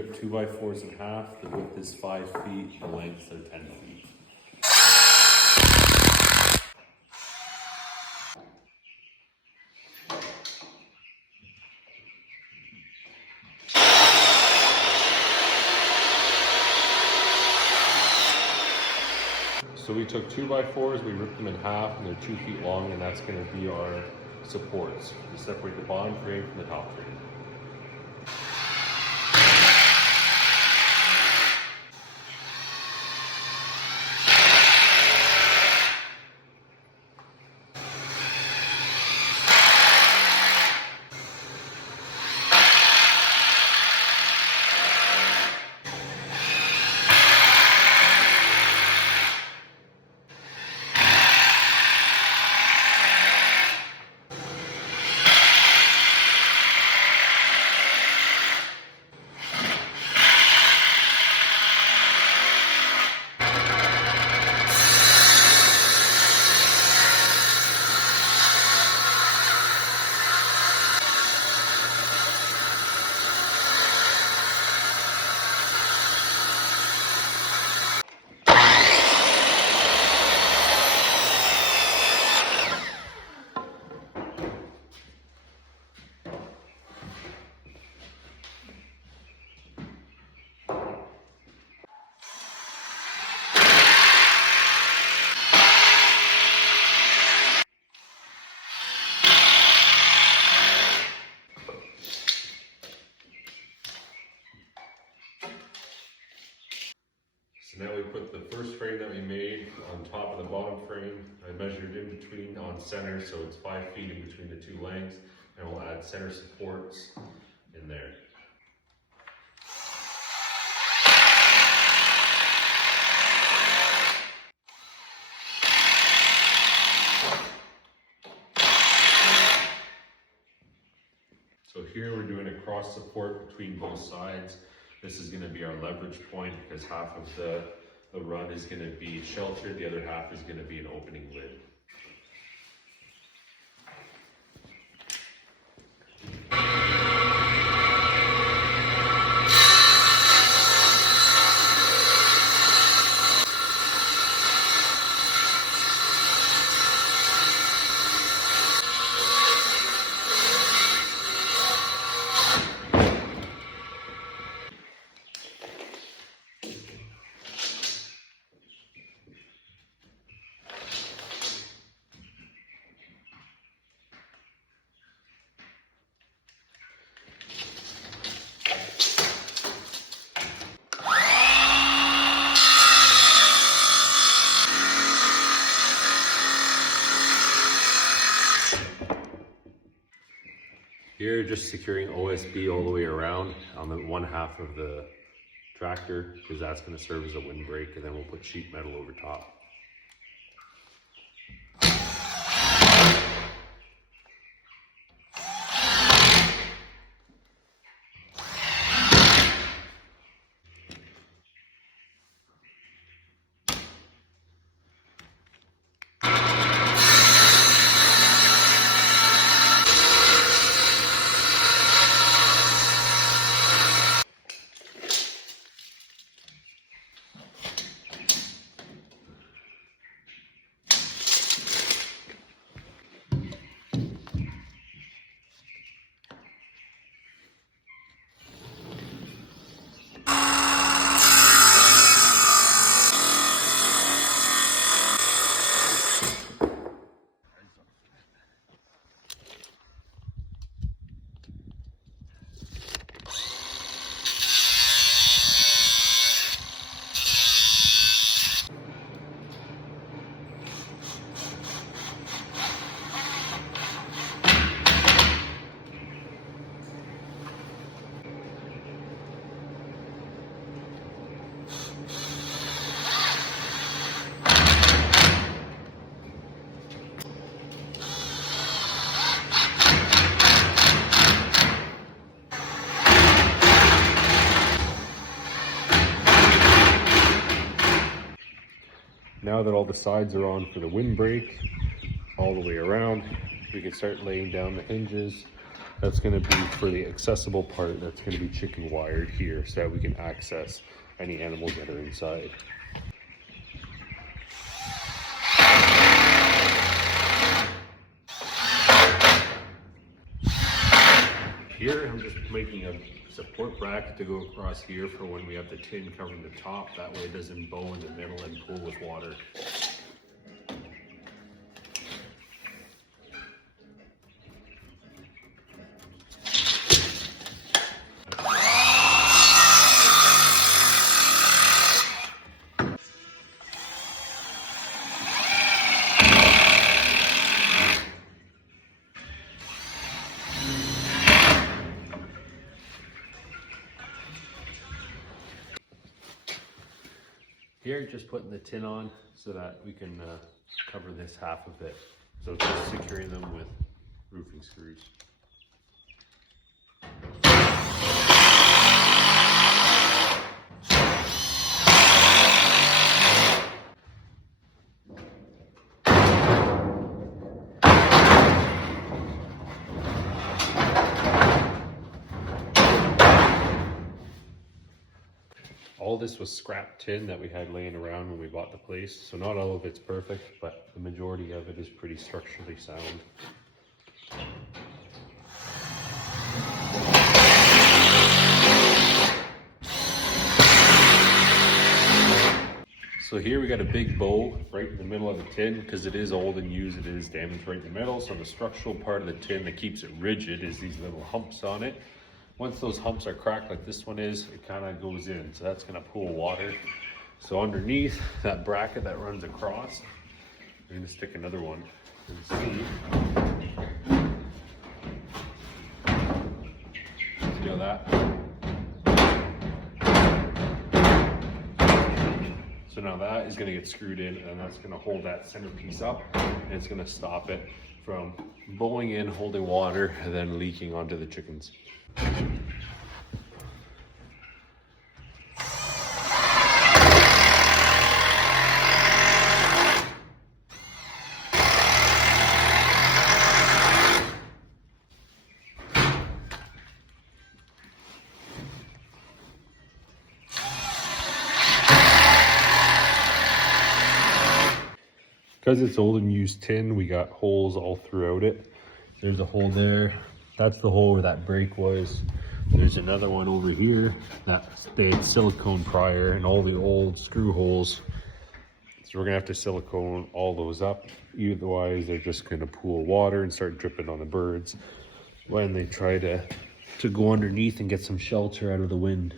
split 2x4s in half. The width is 5 feet, the lengths are 10 feet. So we took 2x4s, we ripped them in half, and they're 2 feet long, and that's going to be our supports to separate the bottom frame from the top frame. So now we put the first frame that we made on top of the bottom frame. I measured in between on center, so it's 5 feet in between the two legs, and we'll add center supports in there. So here we're doing a cross support between both sides. This is going to be our leverage point because half of the run is going to be sheltered, the other half is going to be an opening lid. Here, just securing OSB all the way around on the one half of the tractor, because that's going to serve as a windbreak, and then we'll put sheet metal over top. Now that all the sides are on for the windbreak all the way around, we can start laying down the hinges That's going to be for the accessible part. That's going to be chicken wired here so that we can access any animals that are inside. Here I'm just making a support bracket to go across here for when we have the tin covering the top. That way it doesn't bow in the middle and pull with water. Here, just putting the tin on so that we can cover this half of it. So just securing them with roofing screws. All this was scrap tin that we had laying around when we bought the place, so not all of it's perfect, but the majority of it is pretty structurally sound. So here we got a big bow right in the middle of the tin because it is old and used, it is damaged right in the middle. So the structural part of the tin that keeps it rigid is these little humps on it. Once those humps are cracked like this one is, it kind of goes in. So that's gonna pull water. So underneath that bracket that runs across, we're gonna stick another one and see how that. So now that is gonna get screwed in and that's gonna hold that centerpiece up and it's gonna stop it from bowing in, holding water, and then leaking onto the chickens. Because it's old and used tin, we got holes all throughout it. There's a hole there. That's the hole where that break was. There's another one over here that they had silicone prior and all the old screw holes. So we're gonna have to silicone all those up. Otherwise, they're just gonna pool water and start dripping on the birds when they try to go underneath and get some shelter out of the wind.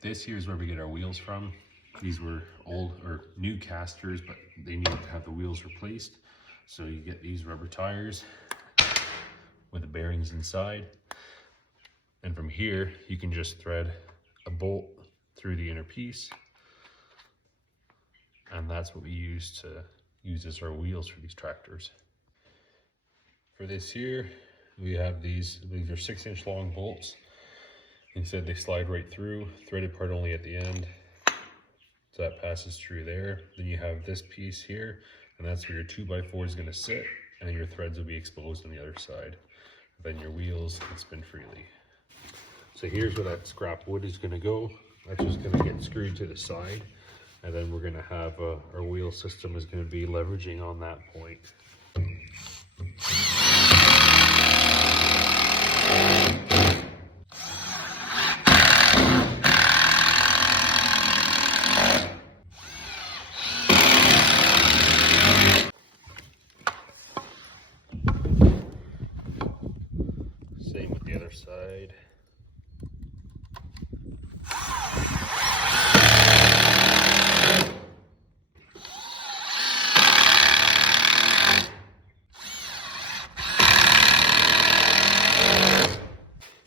This here is where we get our wheels from. These were old or new casters, but they needed to have the wheels replaced. So you get these rubber tires with the bearings inside. And from here, you can just thread a bolt through the inner piece. And that's what we use as our wheels for these tractors. For this here, we have these are 6-inch long bolts. Instead they slide right through, threaded part only at the end. So that passes through there. Then you have this piece here, and that's where your 2x4 is gonna sit, and your threads will be exposed on the other side. Then your wheels can spin freely. So here's where that scrap wood is gonna go. That's just gonna get screwed to the side, and then we're gonna have our wheel system is gonna be leveraging on that point. Same with the other side.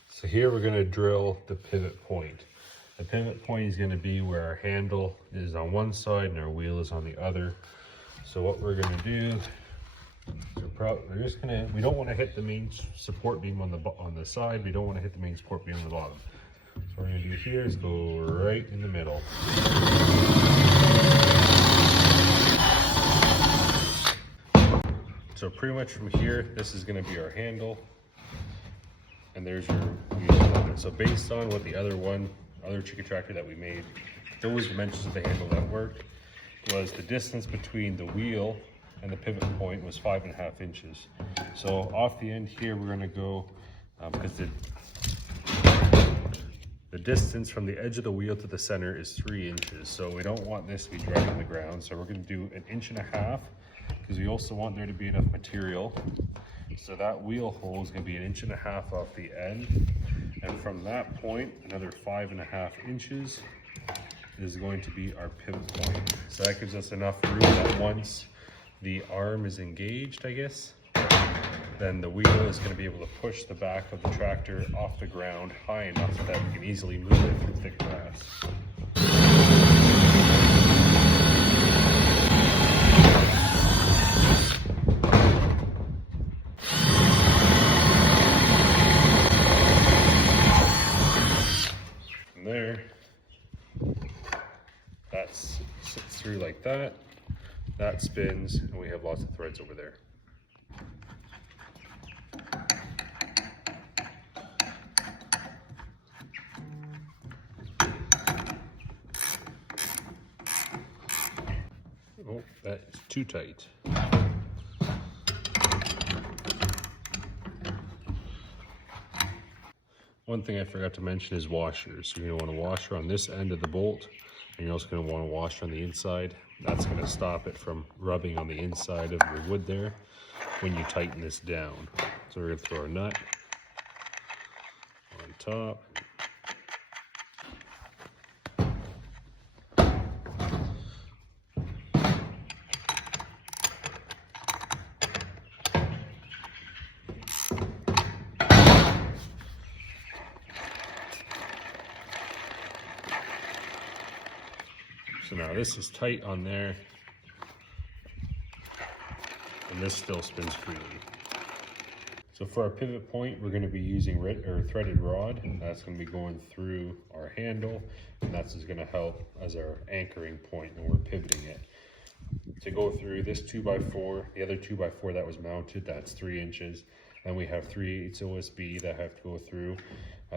So here we're going to drill the pivot point. The pivot point is going to be where our handle is on one side and our wheel is on the other. So what we're going to do So we're just gonna, we don't want to hit the main support beam on the side. We don't want to hit the main support beam on the bottom. So what we're gonna do here is go right in the middle. So pretty much from here, this is gonna be our handle. And there's your wheel. So based on what the other chicken tractor that we made, those dimensions of the handle that worked was the distance between the wheel and the pivot point was 5.5 inches. So off the end here, we're gonna go, because the distance from the edge of the wheel to the center is 3 inches. So we don't want this to be dry on the ground. So we're gonna do 1.5 inches, because we also want there to be enough material. So that wheel hole is gonna be 1.5 inches off the end. And from that point, another 5.5 inches is going to be our pivot point. So that gives us enough room that once the arm is engaged, I guess, then the wheel is going to be able to push the back of the tractor off the ground high enough so that we can easily move it through thick grass. From there, that sits through like that. That spins, and we have lots of threads over there. Oh, that is too tight. One thing I forgot to mention is washers. You're going to want a washer on this end of the bolt, and you're also going to want a washer on the inside. That's going to stop it from rubbing on the inside of your wood there when you tighten this down. So we're going to throw our nut on top. So now this is tight on there, and this still spins freely. So for our pivot point, we're going to be using threaded rod, and that's going to be going through our handle, and that's going to help as our anchoring point when we're pivoting it. To go through this 2x4, the other 2x4 that was mounted, that's 3 inches, and we have 3/8 OSB that have to go through.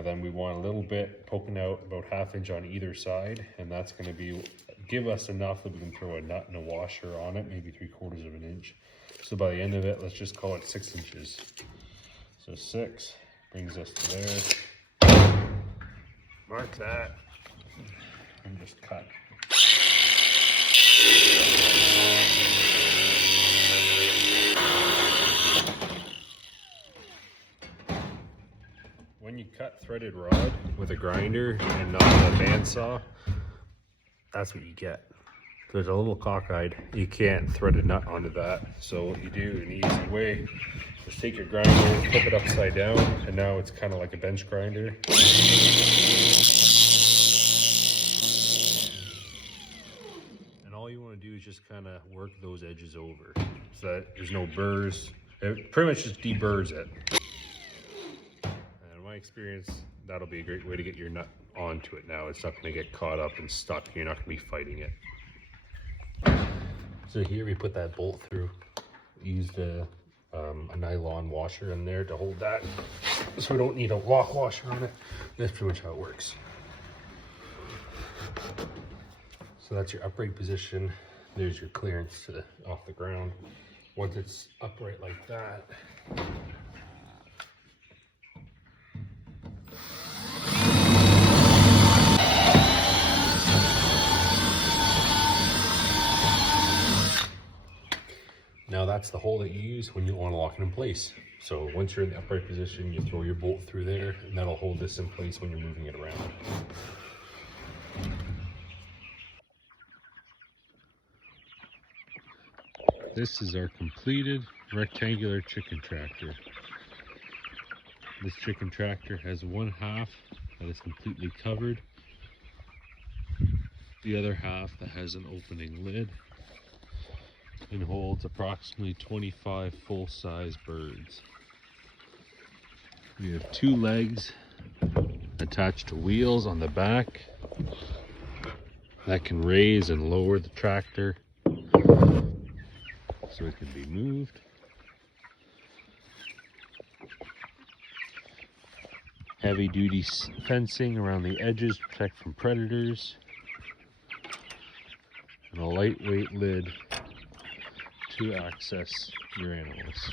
Then we want a little bit poking out, about 1/2 inch on either side, and that's going to give us enough that we can throw a nut and a washer on it, maybe 3/4 of an inch. So by the end of it, let's just call it 6 inches. So 6 brings us to there. Mark that and just cut. When you cut threaded rod with a grinder and not a bandsaw, that's what you get. There's a little cockeyed, you can't thread a nut onto that. So what you do, an easy way, is take your grinder, flip it upside down, and now it's kind of like a bench grinder. And all you want to do is just kind of work those edges over so that there's no burrs. It pretty much just deburrs it. And in my experience, that'll be a great way to get your nut onto it now. It's not going to get caught up and stuck. You're not going to be fighting it. So here we put that bolt through. We used a nylon washer in there to hold that, so we don't need a lock washer on it. That's pretty much how it works. So that's your upright position. There's your clearance off the ground. Once it's upright like that, now that's the hole that you use when you want to lock it in place. So once you're in the upright position, you throw your bolt through there, and that'll hold this in place when you're moving it around. This is our completed rectangular chicken tractor. This chicken tractor has one half that is completely covered, the other half that has an opening lid, and holds approximately 25 full-size birds. We have 2 legs attached to wheels on the back that can raise and lower the tractor so it can be moved. Heavy duty fencing around the edges to protect from predators, and a lightweight lid to access your animals.